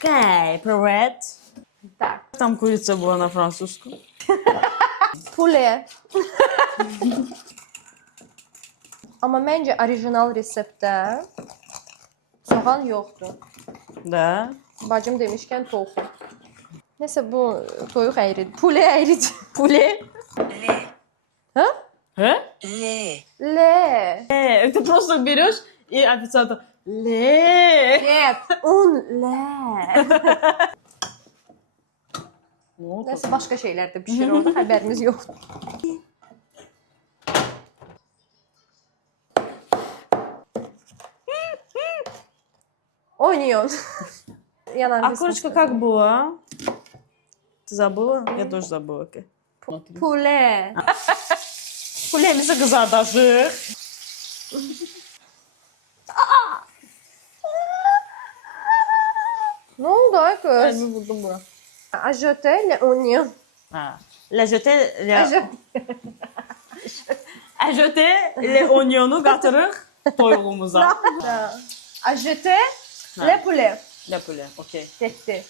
Окей, привет. Так. Там курица была на французском. Poulet. Amma məncə orijinal reseptdə soğan yoxdur. Да. Bacım demişkən tofu. Nəsə bu toyuq əyridir. Poulet əyridir. Poulet. Le, Ha? He? le, Le. Ты просто берешь и официанта ле. Нет. Un. Le. Вот. Nəsə başqa şeylər də bişirir orada, xəbərimiz yoxdur. Onion. Yanan А курочка как была? Ты забыла? Я тоже забыла. Окей. Poulet. Kulemizi kızartacak. Nə oldu ay qız? Elimi vurdum bura. Ajote le onion. Ha. La jeter, Ajote. ajouter les oignons katırıq toyuğumuza. Ajote le poulet. Le poulet, okey. Getdi.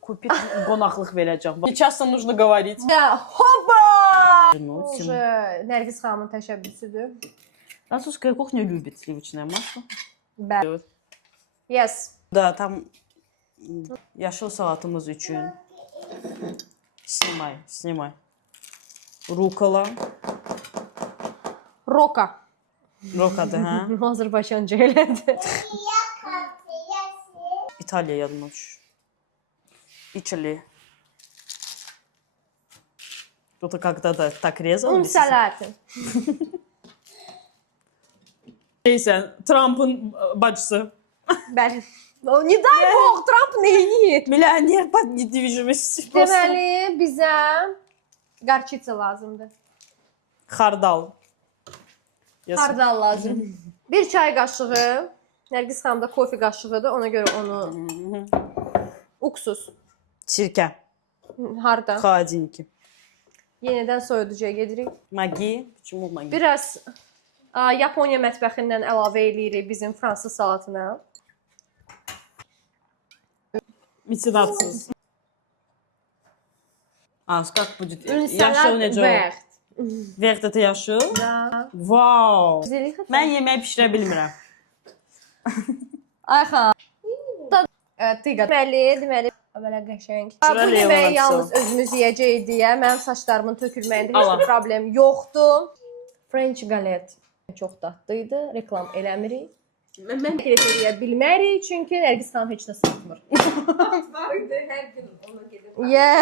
Купить qonaqlıq verəcək. Сейчас нужно говорить. Hopa! Ну, Уже Nərgiz xanımın təşəbbüsüdür. французская кухня любит сливочное масло. Bəli. Yes. Да, там yaşıl salatımız üçün. Снимай. Rukola. Roka. Rokadır, hə? Azərbaycanca elədi. İtalya yadıma düşür. Italy. Кто-то когда-то так резал. Un salati. Neyse, Trump'ın bacısı. Bəli. Ne day box, Trump nə edir? Milyoner под недвижимость. Deməli, bizə qarçitsa lazımdır. Xardal. Hardal lazım. Bir çay qaşığı. Nərgiz xanım da kofe qaşığıdır. Ona görə onu uksus. Sirke. Harda? Xadinki. Yenidən soyuducuya gedirik. Magi. Почему magi? Biraz Yaponiya mətbəxindən əlavə eləyirik bizim fransız salatına. Меценаtsız. А как будет? Un Yaşıl salat necə? vert. Vert eti yaşıl. Da. Wow. Güzellik. Mən yemək bişirə bilmirəm. Ayxan. Tiqa. Deməli, belə qəşəng. Bu Şuraya yeməyi leylak yalnız özümüz yeyəcəyik deyə mənim saçlarımın tökülməyində heç Allah. bir problem yoxdur. French galet çox dadlıydı. Reklam eləmirik. Mən eləyə bilmərik çünki Nərgiz xanım heç nə satmır. Vardı her gün ona gelip Yeah.